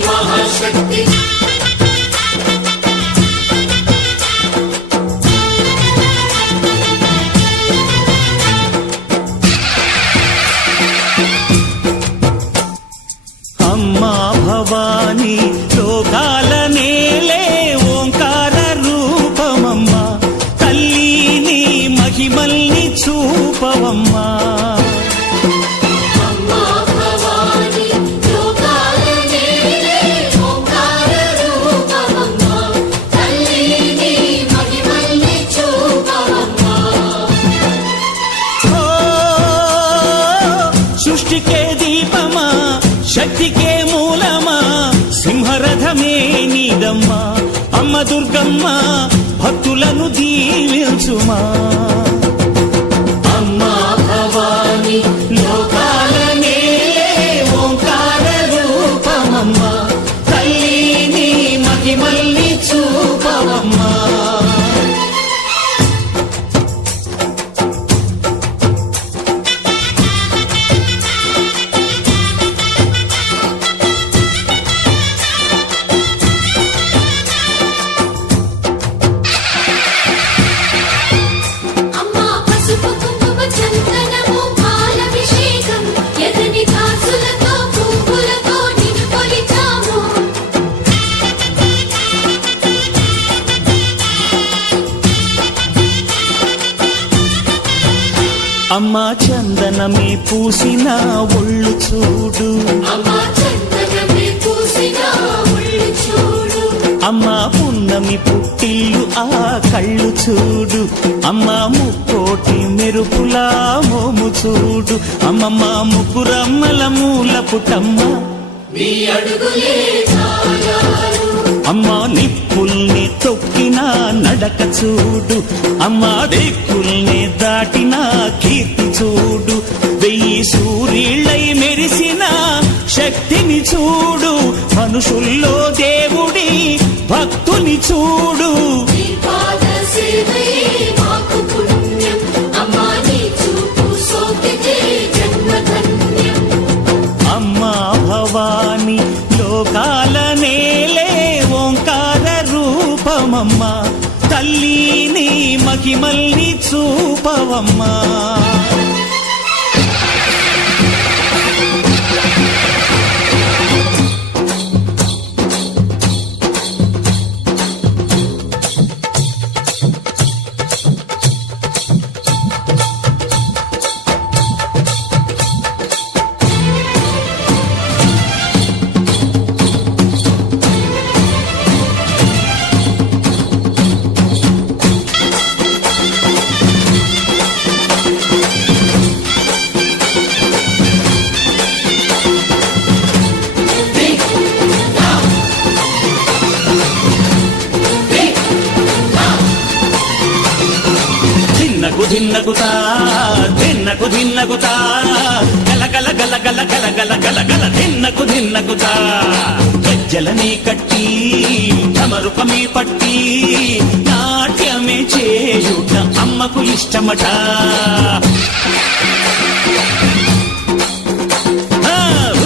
महाशक्ति अम्मा भवानी लोकाल नेले ओंकार रूपमम्मा तल्ली नी महिमल्नि चूपवम्मा శక్తి కే మూలమా సింహరథమే నీదమ్మా అమ్మ దుర్గమ్మ భక్తులను దీవించుమా అమ్మా భవాని లోకాల నేలే ఓంకార రూపమమ్మా తల్లిని మహిమల్ని చూపవమ్మా అమ్మా చందనమే పూసిన ఒళ్ళు చూడు అమ్మా పున్నమి పుట్టిల్లు ఆ కళ్ళు చూడు అమ్మా ముక్కోటి మెరుపులా మోము చూడు అమ్మమ్మ ముగ్గురమ్మల మూల పుటమ్మ అమ్మా నిప్పుల్ని తొక్కిన నడక చూడు అమ్మా దిక్కుల్ని దాటిన కీర్తి చూడు 1000 సూర్యులై మెరిసిన శక్తిని చూడు మనుషుల్లో దేవుడి భక్తుని చూడు అమ్మా భవాని లోకాల నేలే ఓంకార రూపమమ్మా తల్లిని మహిమల్ని చూపవమ్మా ధిన్నగుతా ధిన్నకు ధిన్నగుతా గలగల గలగల గలగల గలగల ధిన్నగుతా గజ్జలనే కట్టి తమరుపమే పట్టి నాట్యమే చేయుట అమ్మకు ఇష్టమట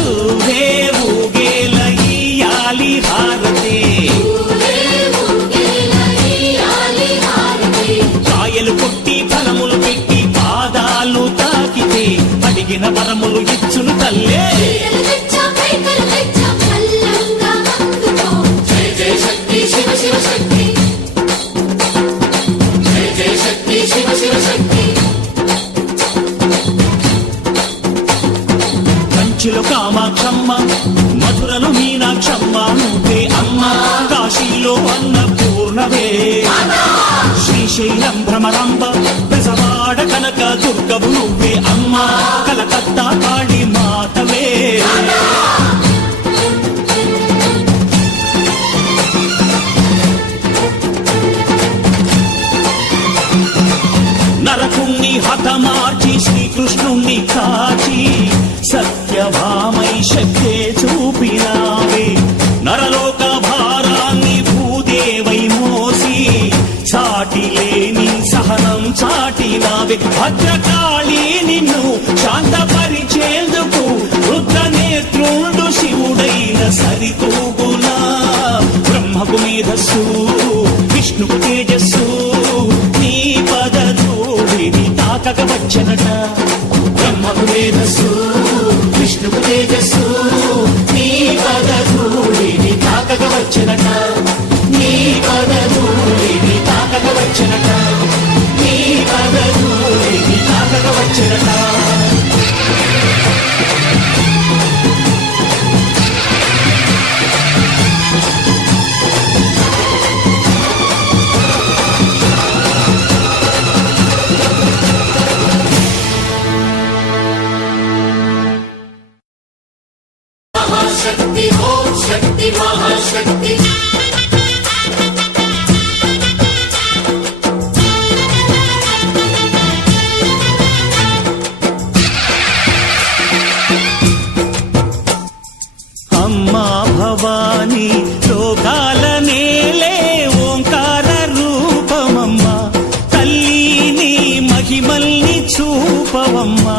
ఊగే ఊగేల ఇయ్యాలి హారతి కాయలు కొట్టి ఫలములు పెట్టి పాదాలు తాకితే అడిగిన వరములు ఇచ్చును తల్లే కంచిలో కామాక్షమ్మ మధురలో మీనాక్షమ్మ నువ్వే అమ్మ కాశీలో అన్నపూర్ణవే శ్రీశైలం భ్రమరాంబ బెజవాడ కనక దుర్గవు నువ్వే అమ్మ కలకత్తా కాళీ మాతవే నరకుణ్ణి హతమార్చి శ్రీకృష్ణుణ్ణి కాచి సత్యభామై శక్తే చూపినావే నరలోక భారాన్ని భూదేవై మోసి సాటి లేని సహనం చాటినావే భద్రకాళి నిన్ను శాంతపరిచేందుకు రుద్ర నేత్రుండు శివుడైన సరితూ మేధస్సు విష్ణువు తేజస్సు నీ పదధూళిని తాకక వచ్చనట నీ పదధూళిని తాకక వచ్చనట నీ పదధూళిని తాకక వచ్చనట शक्ति ओम शक्ति महाशक्ति अम्मा भवानी लोकाल नेले ओंकार रूपमम्मा तल्ली महिमल्नि चूपवम्मा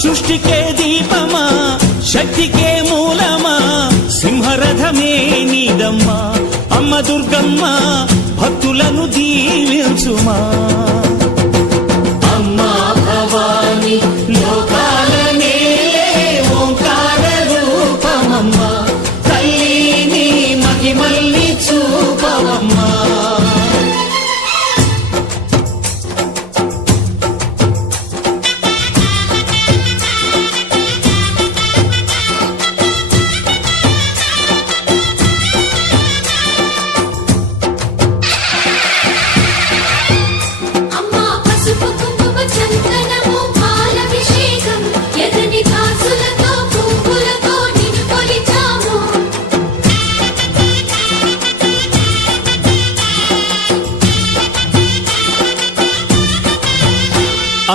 సృష్టికే దీపమా శక్తికే మూలమా సింహరథమే నీదమ్మా అమ్మ దుర్గమ్మ భక్తులను దీవించుమా అమ్మా భవాని లోకాల నేలే ఓంకార రూపమమ్మా తల్లిని మహిమల్ని చూపవమ్మా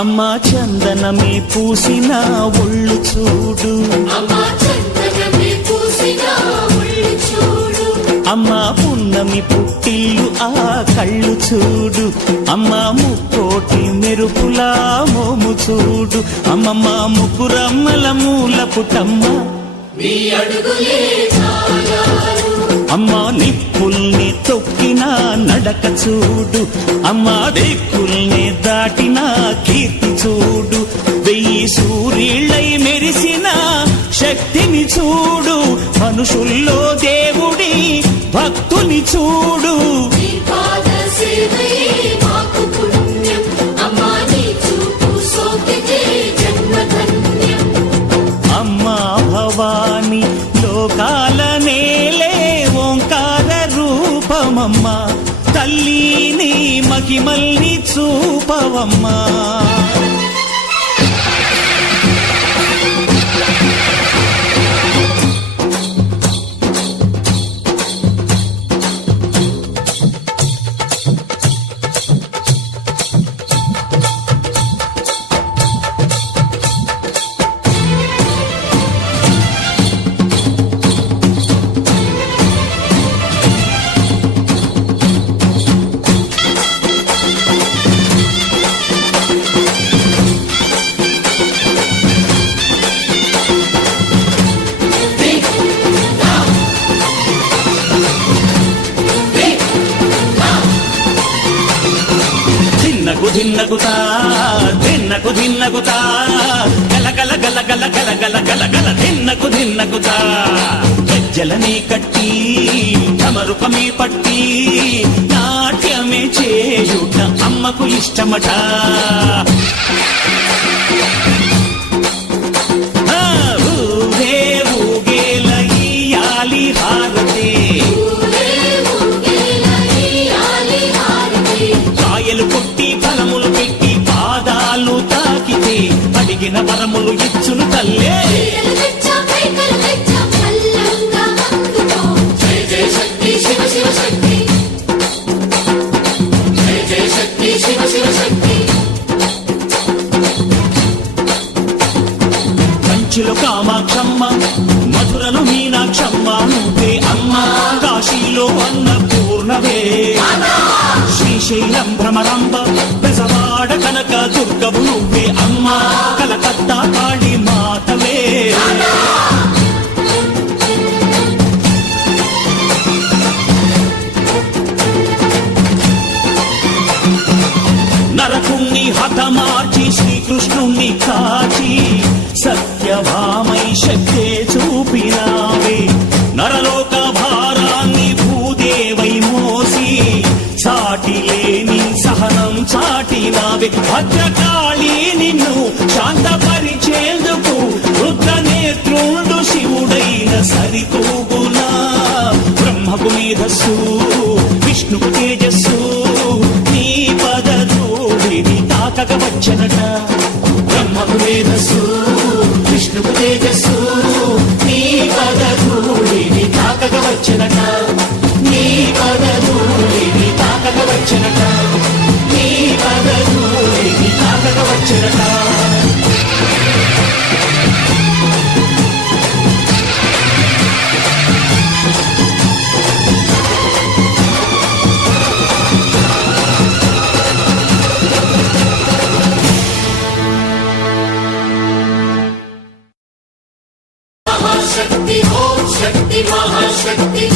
అమ్మా చందనమే పూసిన ఒళ్ళు చూడు అమ్మా చందనమే పూసిన ఒళ్ళు చూడు అమ్మా పున్నమి పుట్టిల్లు ఆ కళ్ళు చూడు అమ్మా ముక్కోటి మెరుపులా మోము చూడు అమ్మమ్మ ముగ్గురమ్మల మూల పుటమ్మ నీ అడుగులే చాలారు అమ్మా నిప్పుల్ని తొక్కిన నడక చూడు అమ్మా దిక్కుల్ని దాటిన కీర్తి చూడు 1000 సూర్యుళ్ళై మెరిసిన శక్తిని చూడు మనుషుల్లో దేవుడి భక్తుని చూడు నీ పాద సేవయే మాకు పుణ్యం అమ్మా నీ చూపు సోకితే జన్మధన్యం అమ్మా భవాని లోకాల నేలే ఓంకార రూపమమ్మా తల్లిని మహిమల్ని చూపవమ్మా ధిన్నగుతా ధిన్నగుతా గల గల గల గల గల గల గల గల ధిన్నగుతా గజ్జలనే కట్టి తమరుపమే పట్టి నాట్యమే చేయుట అమ్మకు ఇష్టమట ఊరే ఊగేల ఈయాలి హారతే కాయలు కొట్టి ఫలములు పెట్టి పాదాలు తాకితే అడిగిన వరములు ఇచ్చును తల్లే జయ జయ శక్తి శివ శివ శక్తి జయ జయ శక్తి శివ శివ శక్తి కంచిలో కామాక్షమ్మ మధురలో మీనాక్షమ్మ నువ్వే అమ్మ కాశీలో అన్నపూర్ణవే శ్రీశైలం భ్రమరాంబ బెజవాడ కనక దుర్గవు నువ్వే అమ్మ కలకత్తా కాళీ మాతవే నరకుణ్ణి హతమార్చి శ్రీకృష్ణుణ్ణి కాచి సత్యభామై శక్తే చూపినావే నరలోక భారాన్ని భూదేవై మోసి సాటి లేని సహనం చాటినావే భద్రకాళి నిన్ను శాంతపరిచేందుకు రుద్ర నేత్రుండు శివుడైన సరితూగునా బ్రహ్మకు మేధస్సు విష్ణుకు తేజస్సు నీ పదధూళిని తాకక వచ్చనట బ్రహ్మకు మేధస్సు విష్ణుకు తేజస్సు నీ పదధూళిని తాకక వచ్చనట నీ పదధూళిని తాకక వచ్చనట నీ పదధూళిని తాకక వచ్చనట महाशक्ति ओम शक्ति महाशक्ति